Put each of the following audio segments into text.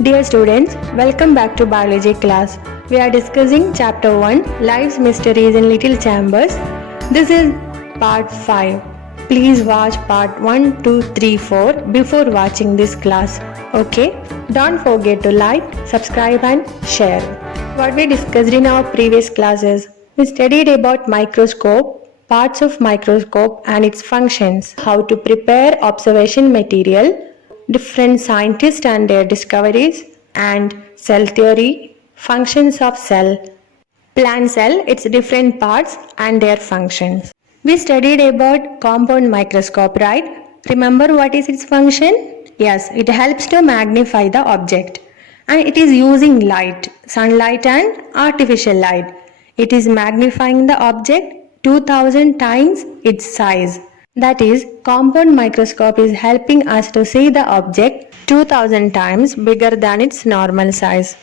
Dear students, welcome back to biology class. We are discussing chapter 1, Life's Mysteries in Little Chambers. This is part 5. Please watch part 1, 2, 3, 4 before watching this class. Okay? Don't forget to like, subscribe and share. What we discussed in our previous classes, we studied about microscope, parts of microscope and its functions, how to prepare observation material, different scientists and their discoveries, and cell theory, functions of cell, plant cell, its different parts and their functions. We studied about compound microscope, right? Remember what is its function? Yes, it helps to magnify the object and it is using light, sunlight and artificial light. It is magnifying the object 2000 times its size. That is, compound microscope is helping us to see the object 2000 times bigger than its normal size.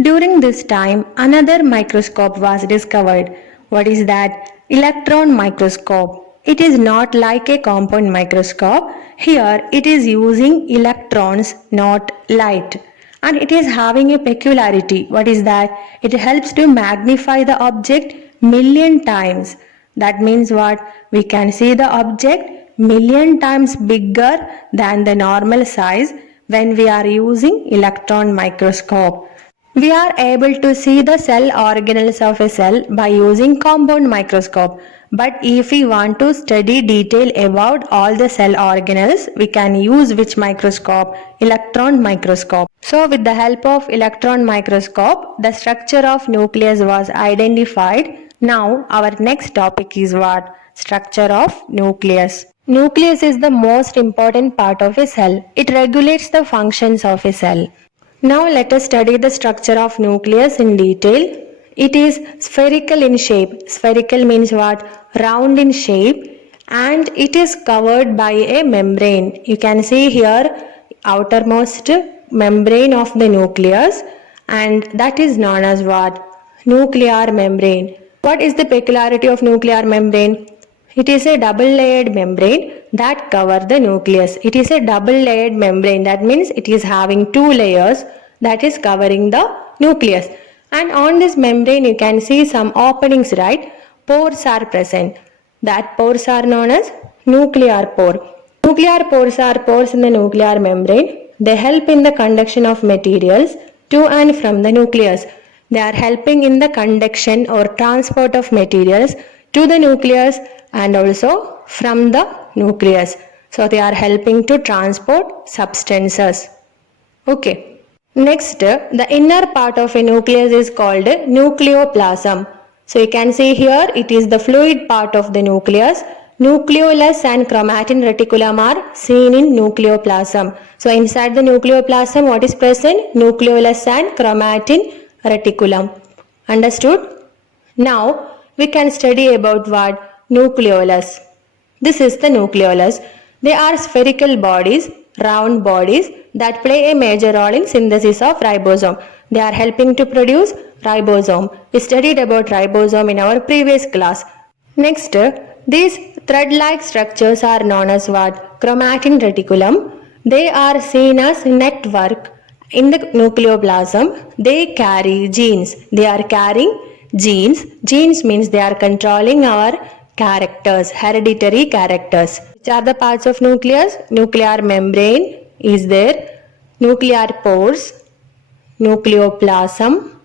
During this time, another microscope was discovered. What is that? Electron microscope. It is not like a compound microscope. Here it is using electrons, not light. And it is having a peculiarity. What is that? It helps to magnify the object million times. That means what? We can see the object million times bigger than the normal size when we are using electron microscope. We are able to see the cell organelles of a cell by using compound microscope. But if we want to study detail about all the cell organelles, we can use which microscope? Electron microscope. So with the help of electron microscope, the structure of nucleus was identified. Now our next topic is what? Structure of nucleus. Nucleus is the most important part of a cell. It regulates the functions of a cell. Now let us study the structure of nucleus in detail. It is spherical in shape. Spherical means what? Round in shape, and it is covered by a membrane. You can see here outermost membrane of the nucleus, and that is known as what? Nuclear membrane. What is the peculiarity of nuclear membrane? It is a double layered membrane that covers the nucleus. It is a double layered membrane. That means it is having two layers that is covering the nucleus. And on this membrane you can see some openings, right? Pores are present. That pores are known as nuclear pore. Nuclear pores are pores in the nuclear membrane. They help in the conduction of materials to and from the nucleus. They are helping in the conduction or transport of materials to the nucleus and also from the nucleus. So they are helping to transport substances. Okay. Next, the inner part of a nucleus is called nucleoplasm. So you can see here it is the fluid part of the nucleus. Nucleolus and chromatin reticulum are seen in nucleoplasm. So inside the nucleoplasm, what is present? Nucleolus and chromatin reticulum. Understood? Now we can study about what? Nucleolus. This is the nucleolus. They are spherical bodies, round bodies that play a major role in synthesis of ribosome. They are helping to produce ribosome. We studied about ribosome in our previous class. Next, these thread-like structures are known as what? Chromatin reticulum. They are seen as network in the nucleoplasm. They carry genes. They are carrying genes. Genes means they are controlling our characters, hereditary characters. Which are the parts of nucleus? Nuclear membrane is there, nuclear pores, nucleoplasm,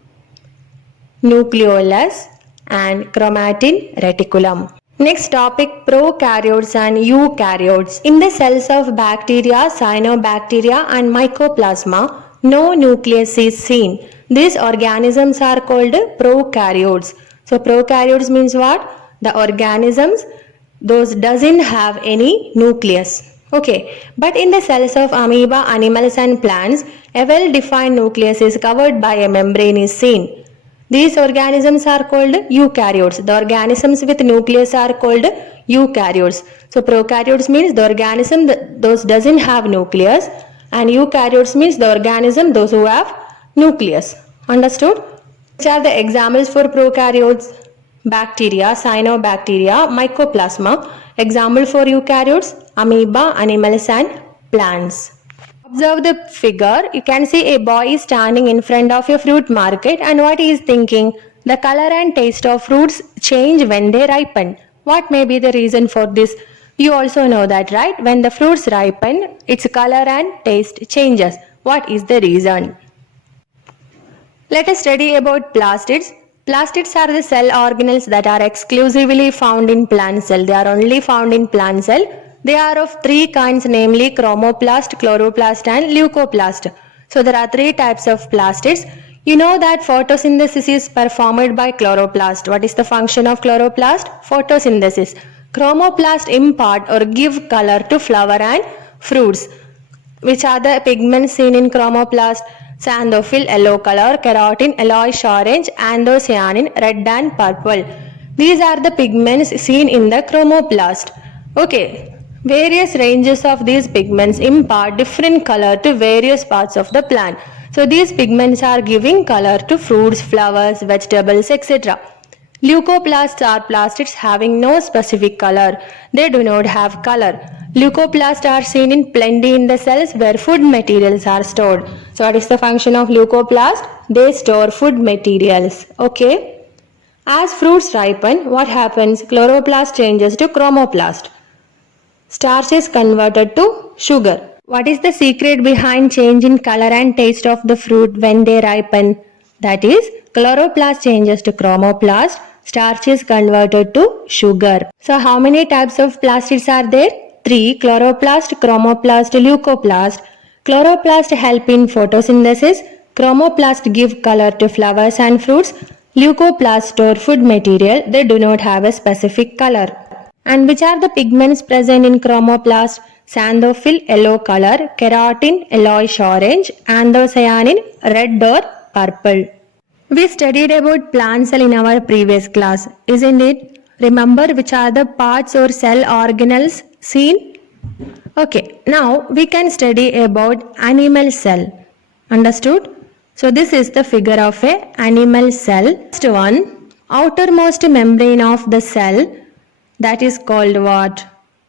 nucleolus and chromatin reticulum. Next topic, prokaryotes and eukaryotes. In the cells of bacteria, cyanobacteria and mycoplasma, no nucleus is seen. These organisms are called prokaryotes. So prokaryotes means what? The organisms those doesn't have any nucleus. Okay, but in the cells of amoeba, animals and plants, a well-defined nucleus is covered by a membrane is seen. These organisms are called eukaryotes. The organisms with nucleus are called eukaryotes. So prokaryotes means the organism those doesn't have nucleus, and eukaryotes means the organism those who have nucleus. Understood? Which are the examples for prokaryotes? Bacteria, cyanobacteria, mycoplasma. Example for eukaryotes, amoeba, animals and plants. Observe the figure. You can see a boy is standing in front of a fruit market, and what he is thinking? The color and taste of fruits change when they ripen. What may be the reason for this? You also know that, right? When the fruits ripen, its color and taste changes. What is the reason? Let us study about plastids. Plastids are the cell organelles that are exclusively found in plant cell. They are only found in plant cell. They are of three kinds, namely chromoplast, chloroplast and leucoplast. So there are three types of plastids. You know that photosynthesis is performed by chloroplast. What is the function of chloroplast? Photosynthesis. Chromoplast impart or give color to flower and fruits. Which are the pigments seen in chromoplast? Xanthophyll yellow color, keratin yellowish orange, anthocyanin red and purple. These are the pigments seen in the chromoplast. Okay. Various ranges of these pigments impart different color to various parts of the plant. So these pigments are giving color to fruits, flowers, vegetables, etc. Leucoplasts are plastids having no specific color. They do not have color. Leucoplasts are seen in plenty in the cells where food materials are stored. So what is the function of leucoplast? They store food materials. Okay. As fruits ripen, what happens? Chloroplast changes to chromoplast. Starch is converted to sugar. What is the secret behind change in color and taste of the fruit when they ripen? That is, chloroplast changes to chromoplast. Starch is converted to sugar. So how many types of plastids are there? 3. Chloroplast, chromoplast, leucoplast. Chloroplast help in photosynthesis. Chromoplast give color to flowers and fruits. Leucoplast store food material. They do not have a specific color. And which are the pigments present in chromoplast? Xanthophyll yellow color, keratin yellowish orange, anthocyanin red or purple. We studied about plant cell in our previous class, isn't it? Remember which are the parts or cell organelles seen? Okay, now we can study about animal cell. Understood? So this is the figure of a animal cell. First one, outermost membrane of the cell, that is called what?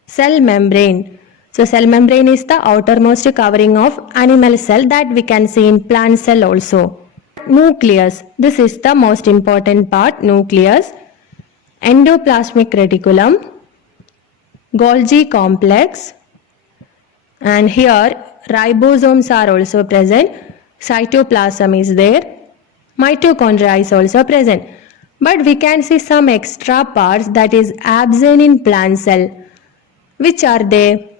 Cell membrane. So cell membrane is the outermost covering of animal cell that we can see in plant cell also. Nucleus. This is the most important part, nucleus. Endoplasmic reticulum. Golgi complex. And here ribosomes are also present. Cytoplasm is there. Mitochondria is also present. But we can see some extra parts that is absent in plant cell. Which are they?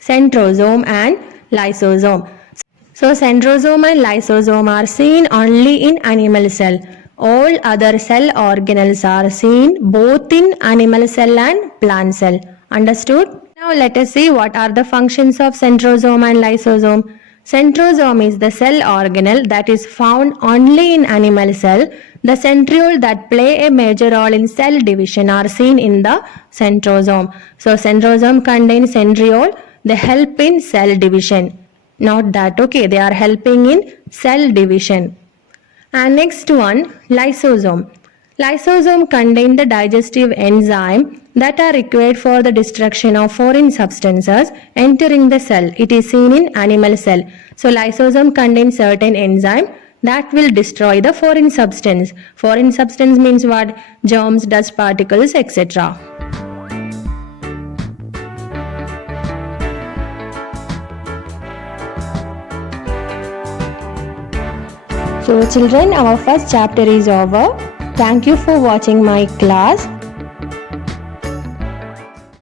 Centrosome and lysosome. So centrosome and lysosome are seen only in animal cell. All other cell organelles are seen both in animal cell and plant cell. Understood? Now let us see what are the functions of centrosome and lysosome. Centrosome is the cell organelle that is found only in animal cell. The centriole that play a major role in cell division are seen in the centrosome. So centrosome contains centriole. They help in cell division. Not that, okay, they are helping in cell division. And next one, lysosome. Lysosome contain the digestive enzyme that are required for the destruction of foreign substances entering the cell. It is seen in animal cell. So lysosome contains certain enzyme that will destroy the foreign substance. Foreign substance means what? Germs, dust particles, etc. So children, our first chapter is over. Thank you for watching my class.